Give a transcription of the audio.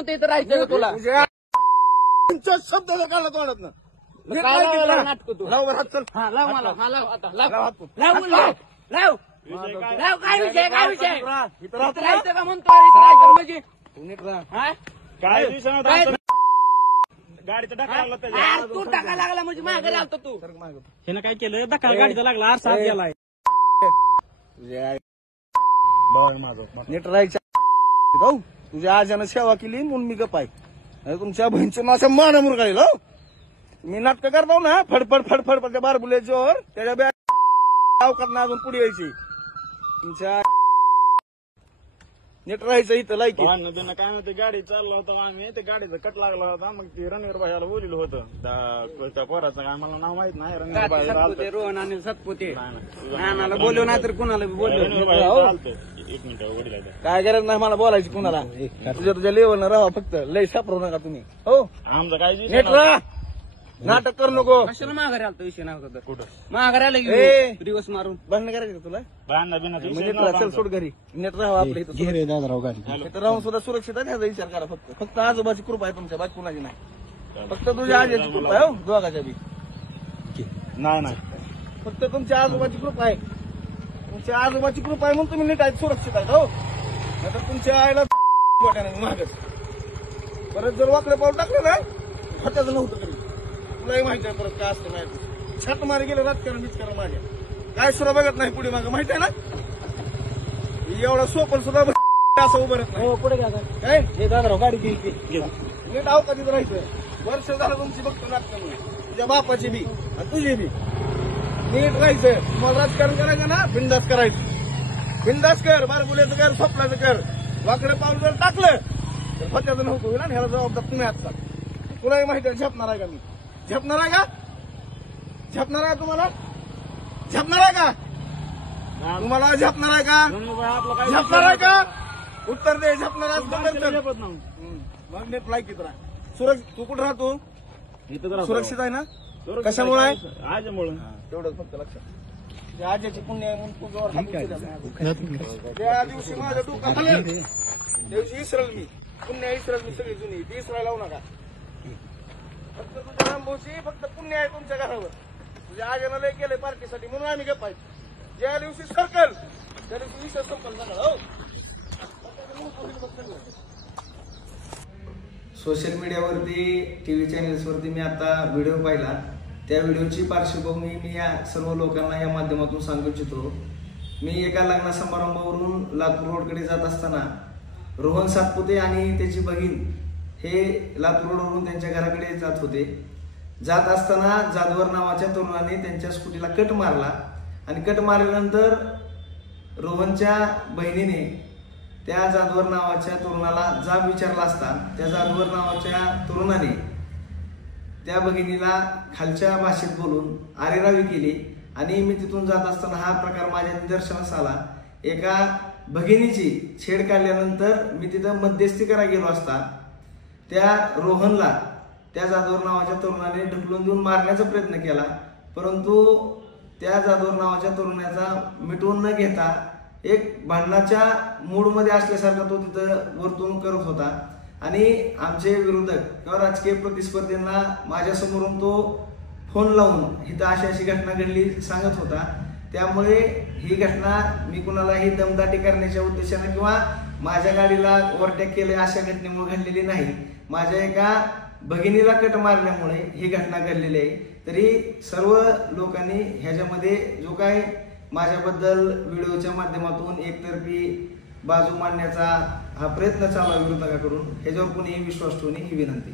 इथं राहायचं तुला शब्द काढला तोंडात ना नाटक तू लाव हात चल. हा लाव मला हा लाव आता लाव लाव हात तू. लाव लाव लाव लाव काय विषय काय विषय इथं राहतो इथं राहायचं का म्हणतो इथं राहायचं म्हणजे तू नीट राहा. हा? काय दिवसानं काय? गाडीचा धक्का लागला त्याच्या. यार, तू टाका लागला म्हणजे मागे लागतो तू सरक मागं. त्यानं काय केलं धक्का गाडीचा लागला आरसा आत गेलाय. तुझ्या आई- बघ माझं नीट राहायच्या हो. तुझ्या आजानं सेवा केली म्हणून मी गप आहे. नाही तुमच्या बहिणीचं माझ्या माना मुरगाळील हो. मी नाटक करतो ना फडफड फडफड त्या बारबुल्याच्यावर त्याच्या अवकात ना अजून पुढे यायची तुमच्या नीट राहायचं इथं लायकी. भांडणं बिणं काय नव्हतं गाडी चाललो होतो आम्ही ते गाडीचा कट लागला होता मग ते रणवीर भाईला बोलिलं होतं त्या पोराचं काय मला नाव माहित नाही रणवीर भाई सतपुते रोहन आणि सतपुते नाही. नानाला बोलव नाही तर कुणाला बी रणवीर भाई बोलव चालतं. एक मिनिट वडील काय गरज नाही मला बोलायची कुणाला. तुझ्या लेवलनं राहा फक्त लय सापरू नका तुम्ही हो. आमचं काय नीट राहा नाटक करू नको. कशाला माघारी आलतो विषय नव्हता तर कुठं माघारी आला ए. दिवस मारून भांडण करायचं का तुला. भांडणं बिणं नीट राहा चल सोड घरी. नीट राहा आपल्या इथं इथं राहून सुद्धा सुरक्षित आहे ह्याचा विचार करा फक्त. फक्त आजोबाची कृपा आहे तुमच्या बाकी कुणाची नाही. फक्त तुझ्या आजीची कृपा आहे हो दोघाच्या बी. नाही नाही फक्त तुमच्या आजोबाची कृपा आहे. तुमच्या आजोबाची कृपा आहे म्हणून तुम्ही नीट आहेत सुरक्षित आहेत हो. नाहीतर तुमच्या आईला मागत परत जर वाकडे पाऊल टाकलं ना खताचं नव्हतं तरी तुलाही माहिती आहे परत काय असतं माहिती. छात मारे गेलं राजकारण बिचकारण माझ्या काय सुद्धा बघत नाही पुढे मागं माहिती आहे ना. एवढा सोपन सुद्धा असं उभं राहत नाही. पुढे घ्या काय हे दादा गाडी घ्यायची नीट अवकाशीत राहायचं. वर्ष झालं तुमची बघतो नाटकामुळे तुझ्या बापाची बी आणि तुझी बी. नीट राहायचं. तुम्हाला राजकारण करायचं ना बिंदास करायचं. बिंदास कर बारबुल्याचं कर स्वप्नाचं कर. वाकडे पाऊल जर टाकलं तर फत्याचं नव्हतं होईल ना ह्याला जबाबदार तुम्ही आजचा. तुलाही माहिती आहे झेपणार आहे का मी. झेपणार आहे का झेपणार आहे तुम्हाला झेपणार आहे का तुम्हाला झेपणार आहे का आपलं काय झेपणार आहे का उत्तर दे. झेपणार आहे झेपत नाही. मग नीट लायकीत राहा. तू कुठं राहतो इथं जरा सुरक्षित आहे ना. कशामुळे आहे आजमुळे तेवढंच फक्त लक्षात. त्या आजीची पुण्य आहे म्हणून तू जोर हात उचलला. त्या दिवशी माझं डोकं हललं त्या दिवशी इसरल मी पुण्य इसरल मी सगळी जुनी ती इसरायला लावू नका. फक्त तुझ्या रामभाऊची फक्त पुण्य आहे तुमच्या घरावर. तुझ्या आजीनं लय केलंय पार्टीसाठी म्हणून आम्ही गप्प आहे. ज्या दिवशी सर्कल त्या दिवशी विषय संपल झाला हो. सोशल मीडियावरती टीव्ही चॅनेल्सवरती मी आता व्हिडिओ पाहिला. त्या व्हिडिओची पार्श्वभूमी मी या सर्व लोकांना या माध्यमातून सांगू इच्छितो. मी एका लग्न समारंभावरून लातूर रोडकडे जात असताना रोहन सातपुते आणि त्याची बहीण हे लातूर रोडवरून त्यांच्या घराकडे जात होते. जात असताना जाधवर नावाच्या तरुणाने त्यांच्या स्कूटीला कट मारला आणि कट मारल्यानंतर रोहनच्या बहिणीने त्या जाधवर नावाच्या तरुणाला जाब विचारला असता त्या जाधवर नावाच्या तरुणाने त्या भगिनीला खालच्या भाषेत बोलून आरेरावी केली आणि मी तिथून जात असताना हा प्रकार माझ्या निदर्शनास आला. एका भगिनीची छेड काढल्यानंतर मी तिथं मध्यस्थी करायला गेलो असता त्या रोहनला त्या जाधवर नावाच्या तरुणाने ढकलून देऊन मारण्याचा प्रयत्न केला. परंतु त्या जाधवर नावाच्या तरुणाचा मिटवून न घेता एक भांडणाच्या मूडमध्ये असल्यासारखा तो तिथं वर्तवणूक करत होता आणि आमचे विरोधक किंवा राजकीय प्रतिस्पर्धींना माझ्यासमोरून तो फोन लावून इथं अशी घटना घडली सांगत होता. त्यामुळे ही घटना मी कुणालाही दमदाटी करण्याच्या उद्देशाने किंवा माझ्या गाडीला ओव्हरटेक केले अशा घटनेमुळे घडलेली नाही. माझ्या एका भगिनीला कट मारल्यामुळे ही घटना घडलेली आहे. तरी सर्व लोकांनी ह्याच्यामध्ये जो काय माझ्याबद्दल व्हिडिओच्या माध्यमातून एकतर्फी बाजू मांडण्याचा हा प्रयत्न चालू आहे विरोधकाकडून ह्याच्यावर कोणीही विश्वास ठेवणे ही विनंती.